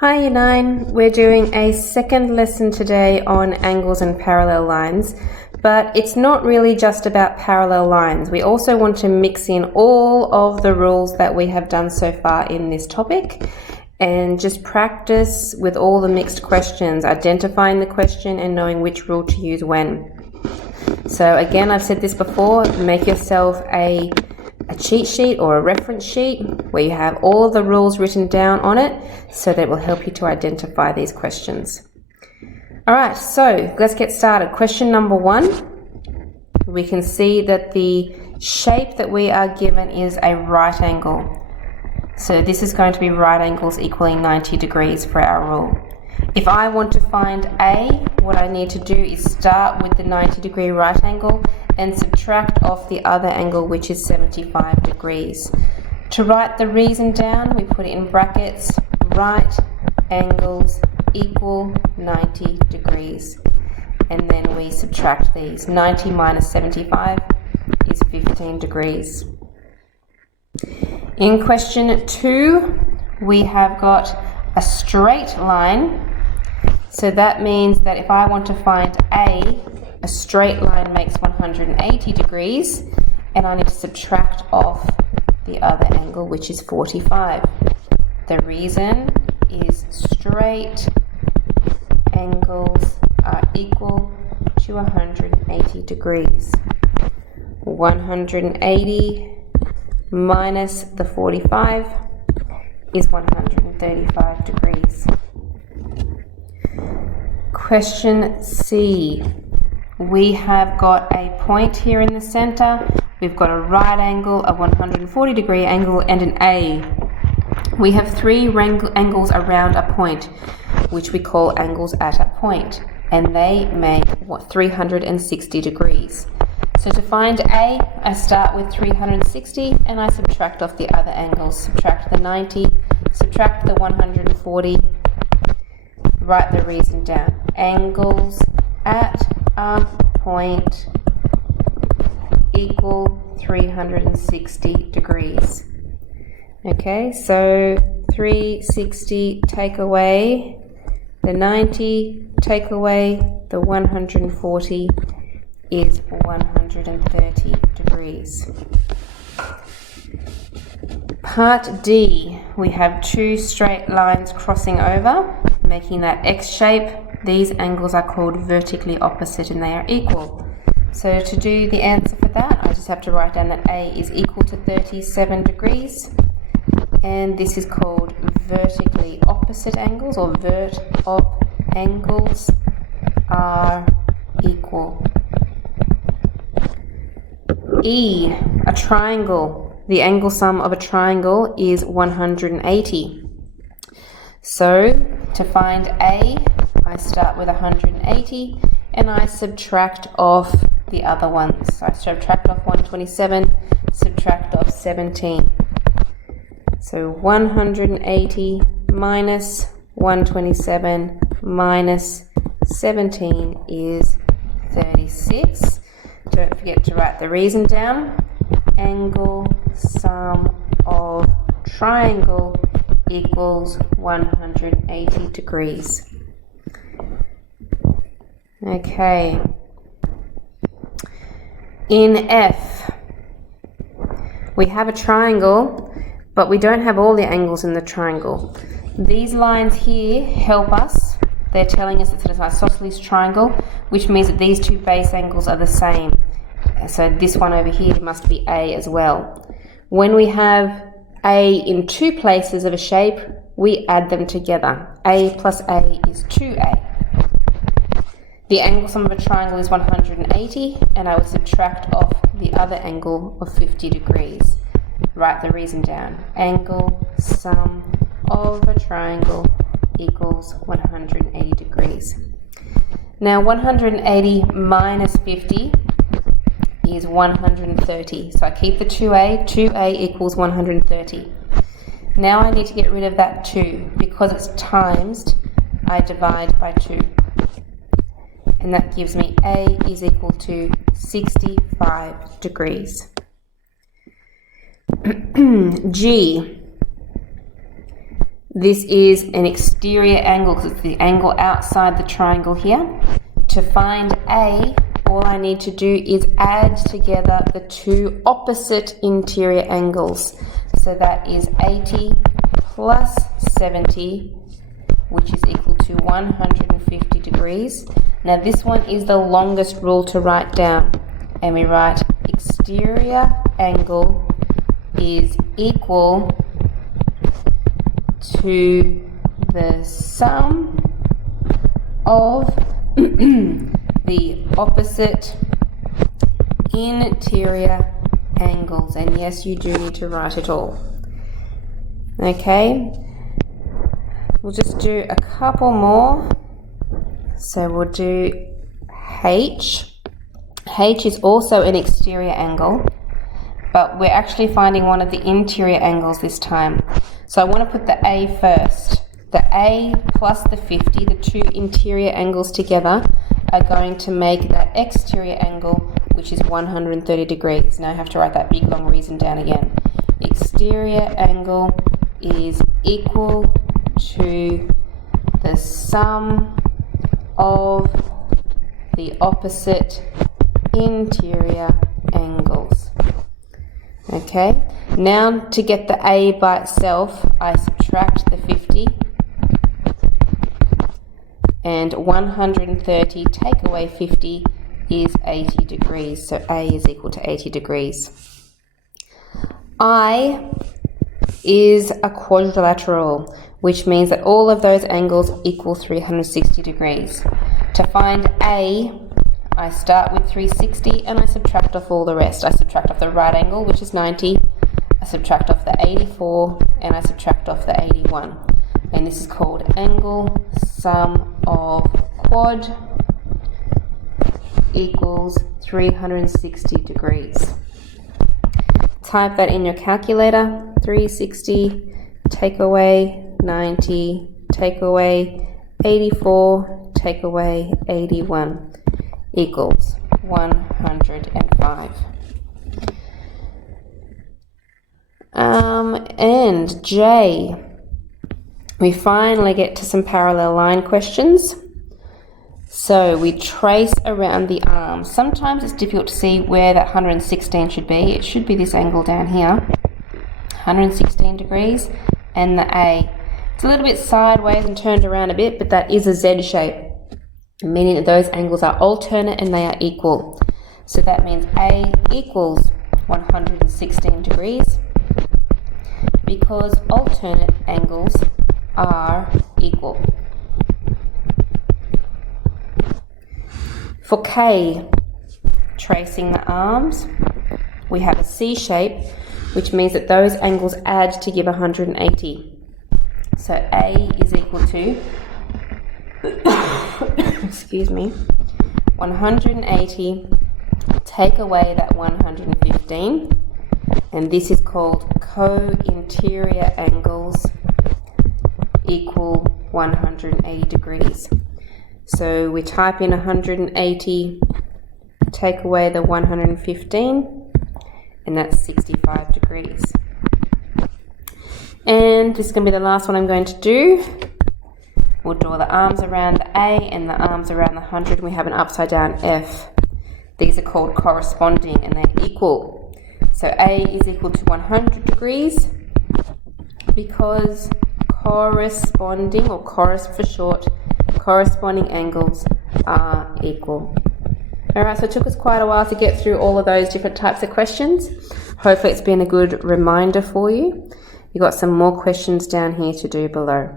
Hi Year 9, we're doing a second lesson today on angles and parallel lines, but it's not really just about parallel lines. We also want to mix in all of the rules that we have done so far in this topic and just practice with all the mixed questions, identifying the question and knowing which rule to use when. So again, I've said this before, make yourself a cheat sheet or a reference sheet where you have all of the rules written down on it so that it will help you to identify these questions. Alright, so let's get started. Question number 1. We can see that the shape that we are given is a right angle. So this is going to be right angles equaling 90 degrees for our rule. If I want to find A, what I need to do is start with the 90-degree right angle and subtract off the other angle, which is 75 degrees. To write the reason down, we put it in brackets, right angles equal 90 degrees. And then we subtract these. 90 minus 75 is 15 degrees. In question 2, we have got a straight line. So that means that if I want to find A straight line makes 180 degrees, and I need to subtract off the other angle, which is 45. The reason is straight angles are equal to 180 degrees. 180 minus the 45 is 135 degrees. Question C. We have got a point here in the center. We've got a right angle, a 140-degree angle, and an A. We have 3 angles around a point, which we call angles at a point, and they make 360 degrees. So to find A, I start with 360 and I subtract off the other angles. Subtract the 90, subtract the 140, write the reason down. Angles at a point equal 360 degrees. Okay, so 360 take away the 90, take away the 140 is 130 degrees. Part D, we have 2 straight lines crossing over, making that X shape. These angles are called vertically opposite and they are equal. So to do the answer for that, I just have to write down that A is equal to 37 degrees. And this is called vertically opposite angles, or vert-op angles are equal. E, a triangle. The angle sum of a triangle is 180. So to find A, I start with 180 and I subtract off the other ones. So I subtract off 127, subtract off 17. So 180 minus 127 minus 17 is 36. Don't forget to write the reason down. Angle sum of triangle equals 180 degrees. Okay. In F, we have a triangle, but we don't have all the angles in the triangle. These lines here help us. They're telling us it's an isosceles triangle, which means that these 2 base angles are the same. So this one over here must be A as well. When we have A in 2 places of a shape, we add them together. A plus A is 2A. The angle sum of a triangle is 180, and I will subtract off the other angle of 50 degrees. Write the reason down. Angle sum of a triangle equals 180 degrees. Now 180 minus 50 is 130. So I keep the 2A. 2A equals 130. Now I need to get rid of that 2. Because it's times, I divide by 2. And that gives me A is equal to 65 degrees. G. This is an exterior angle because it's the angle outside the triangle here. To find A, all I need to do is add together the two opposite interior angles. So that is 80 plus 70, which is equal to 150 degrees. Now this one is the longest rule to write down. And we write exterior angle is equal to the sum of the opposite interior angles. And yes, you do need to write it all. Okay, we'll just do a couple more. So we'll do H. H is also an exterior angle, but we're actually finding one of the interior angles this time. So I want to put the A first. The A plus the 50, the two interior angles together, are going to make that exterior angle, which is 130 degrees. Now I have to write that big long reason down again. Exterior angle is equal to the sum of the opposite interior angles. Okay, now to get the A by itself, I subtract the 50, and 130 take away 50 is 80 degrees, so A is equal to 80 degrees. I is a quadrilateral, which means that all of those angles equal 360 degrees. To find A, I start with 360 and I subtract off all the rest. I subtract off the right angle, which is 90, I subtract off the 84, and I subtract off the 81. And this is called angle sum of quad equals 360 degrees. Type that in your calculator. 360, take away 90, take away 84, take away 81. Equals 105. And J, we finally get to some parallel line questions. So we trace around the arms. Sometimes it's difficult to see where that 116 should be. It should be this angle down here, 116 degrees, and the A. It's a little bit sideways and turned around a bit, but that is a Z shape, meaning that those angles are alternate and they are equal. So that means A equals 116 degrees because alternate angles are equal. For K, tracing the arms, we have a C shape, which means that those angles add to give 180. So A is equal to excuse me, 180, take away that 115, and this is called co-interior angles equal 180 degrees. So we type in 180, take away the 115, and that's 65 degrees. And this is going to be the last one I'm going to do. We'll draw the arms around the A and the arms around the 100. We have an upside down F. These are called corresponding and they're equal. So A is equal to 100 degrees because corresponding, or chorus for short, corresponding angles are equal. Alright, so it took us quite a while to get through all of those different types of questions. Hopefully it's been a good reminder for you. You've got some more questions down here to do below.